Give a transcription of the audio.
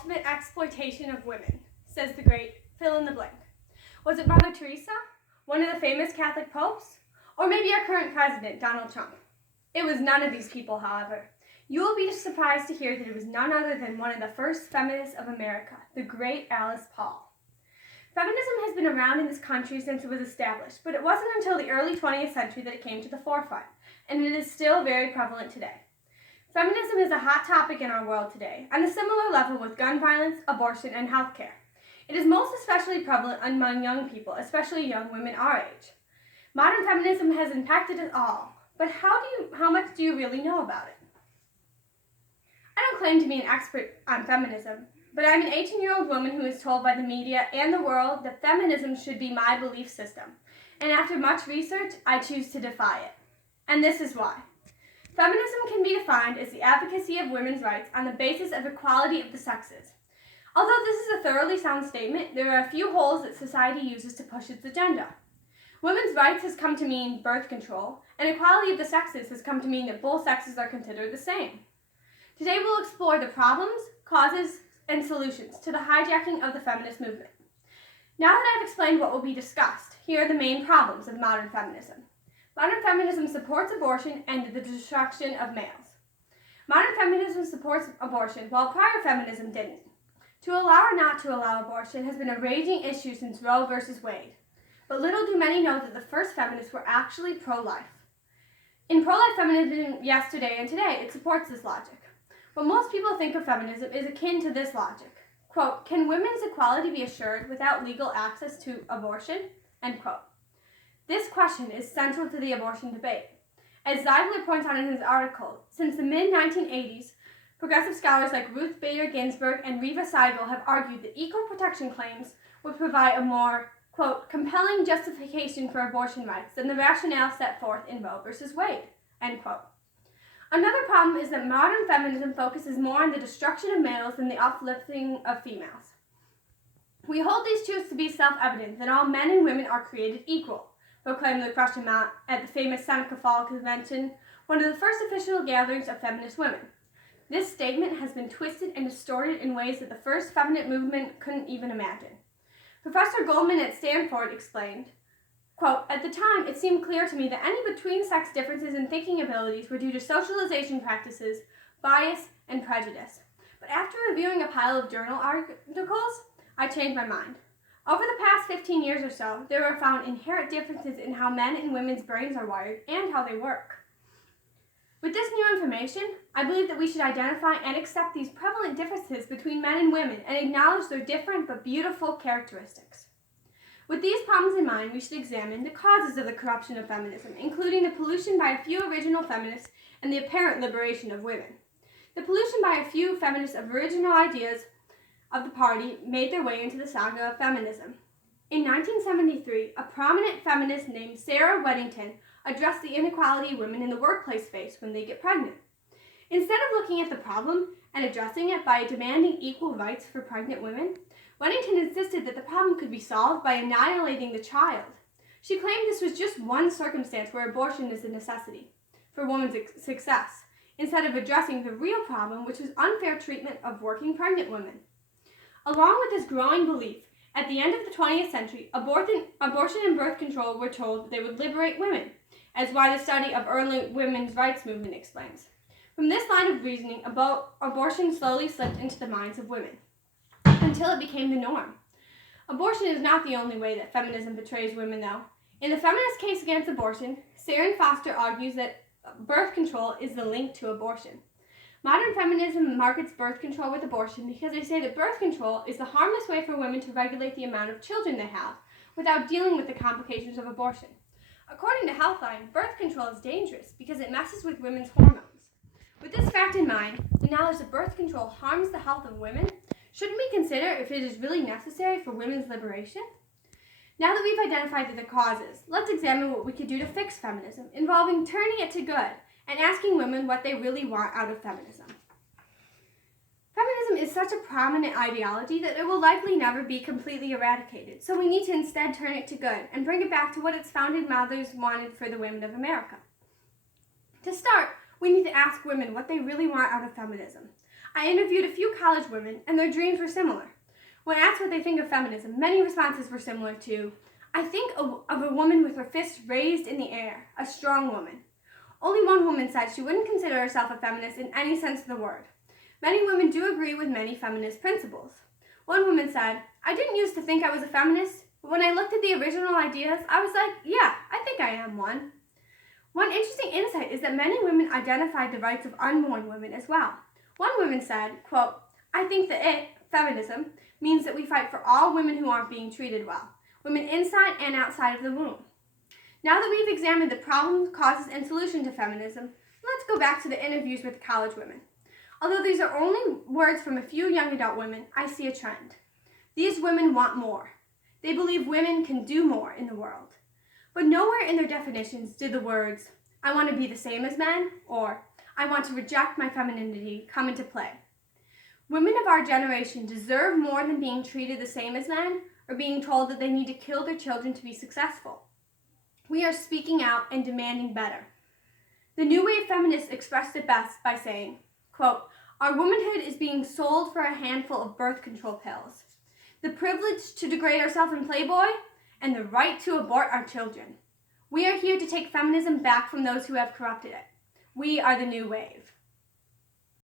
ultimate exploitation of women, says the great fill in the blank. Was it Mother Teresa, one of the famous Catholic popes, or maybe our current president, Donald Trump? It was none of these people, however. You will be surprised to hear that it was none other than one of the first feminists of America, the great Alice Paul. Feminism has been around in this country since it was established, but it wasn't until the early 20th century that it came to the forefront, and it is still very prevalent today. Feminism is a hot topic in our world today, on a similar level with gun violence, abortion, and healthcare. It is most especially prevalent among young people, especially young women our age. Modern feminism has impacted us all, but how much do you really know about it? I don't claim to be an expert on feminism, but I'm an 18-year-old woman who is told by the media and the world that feminism should be my belief system, and after much research, I choose to defy it. And this is why. Feminism can be defined as the advocacy of women's rights on the basis of equality of the sexes. Although this is a thoroughly sound statement, there are a few holes that society uses to push its agenda. Women's rights has come to mean birth control, and equality of the sexes has come to mean that both sexes are considered the same. Today we'll explore the problems, causes, and solutions to the hijacking of the feminist movement. Now that I've explained what will be discussed, here are the main problems of modern feminism. Modern feminism supports abortion and the destruction of males. Modern feminism supports abortion, while prior feminism didn't. To allow or not to allow abortion has been a raging issue since Roe v. Wade. But little do many know that the first feminists were actually pro-life. In pro-life feminism yesterday and today, it supports this logic. What most people think of feminism is akin to this logic. Quote, can women's equality be assured without legal access to abortion? End quote. This question is central to the abortion debate. As Zeidler points out in his article, since the mid-1980s, progressive scholars like Ruth Bader Ginsburg and Reva Seibel have argued that equal protection claims would provide a more, quote, compelling justification for abortion rights than the rationale set forth in Roe v. Wade, end quote. Another problem is that modern feminism focuses more on the destruction of males than the uplifting of females. We hold these truths to be self-evident that all men and women are created equal, proclaimed the Prussian at the famous Seneca Fall Convention, one of the first official gatherings of feminist women. This statement has been twisted and distorted in ways that the first feminist movement couldn't even imagine. Professor Goldman at Stanford explained, quote, at the time, it seemed clear to me that any between-sex differences in thinking abilities were due to socialization practices, bias, and prejudice. But after reviewing a pile of journal articles, I changed my mind. Over the past 15 years or so, there were found inherent differences in how men and women's brains are wired and how they work. With this new information, I believe that we should identify and accept these prevalent differences between men and women and acknowledge their different but beautiful characteristics. With these problems in mind, we should examine the causes of the corruption of feminism, including the pollution by a few original feminists and the apparent liberation of women. The pollution by a few feminists of original ideas of the party made their way into the saga of feminism. In 1973, a prominent feminist named Sarah Weddington addressed the inequality women in the workplace face when they get pregnant. Instead of looking at the problem and addressing it by demanding equal rights for pregnant women, Weddington insisted that the problem could be solved by annihilating the child. She claimed this was just one circumstance where abortion is a necessity for women's success, instead of addressing the real problem, which was unfair treatment of working pregnant women. Along with this growing belief, at the end of the 20th century, abortion and birth control were told that they would liberate women, as why the study of early women's rights movement explains. From this line of reasoning, abortion slowly slipped into the minds of women, until it became the norm. Abortion is not the only way that feminism betrays women, though. In the feminist case against abortion, Sharon Foster argues that birth control is the link to abortion. Modern feminism markets birth control with abortion because they say that birth control is the harmless way for women to regulate the amount of children they have without dealing with the complications of abortion. According to Healthline, birth control is dangerous because it messes with women's hormones. With this fact in mind, the knowledge that birth control harms the health of women, shouldn't we consider if it is really necessary for women's liberation? Now that we've identified the causes, let's examine what we could do to fix feminism, involving turning it to good and asking women what they really want out of feminism. Feminism is such a prominent ideology that it will likely never be completely eradicated, so we need to instead turn it to good and bring it back to what its founding mothers wanted for the women of America. To start, we need to ask women what they really want out of feminism. I interviewed a few college women, and their dreams were similar. When asked what they think of feminism, many responses were similar to, I think of a woman with her fists raised in the air, a strong woman. Only one woman said she wouldn't consider herself a feminist in any sense of the word. Many women do agree with many feminist principles. One woman said, I didn't used to think I was a feminist, but when I looked at the original ideas, I was like, yeah, I think I am one. One interesting insight is that many women identified the rights of unborn women as well. One woman said, quote, I think that feminism, means that we fight for all women who aren't being treated well, women inside and outside of the womb. Now that we've examined the problems, causes, and solution to feminism, let's go back to the interviews with college women. Although these are only words from a few young adult women, I see a trend. These women want more. They believe women can do more in the world. But nowhere in their definitions did the words, I want to be the same as men, or I want to reject my femininity come into play. Women of our generation deserve more than being treated the same as men or being told that they need to kill their children to be successful. We are speaking out and demanding better. The New Wave feminists expressed it best by saying, quote, our womanhood is being sold for a handful of birth control pills, the privilege to degrade ourselves in Playboy, and the right to abort our children. We are here to take feminism back from those who have corrupted it. We are the New Wave.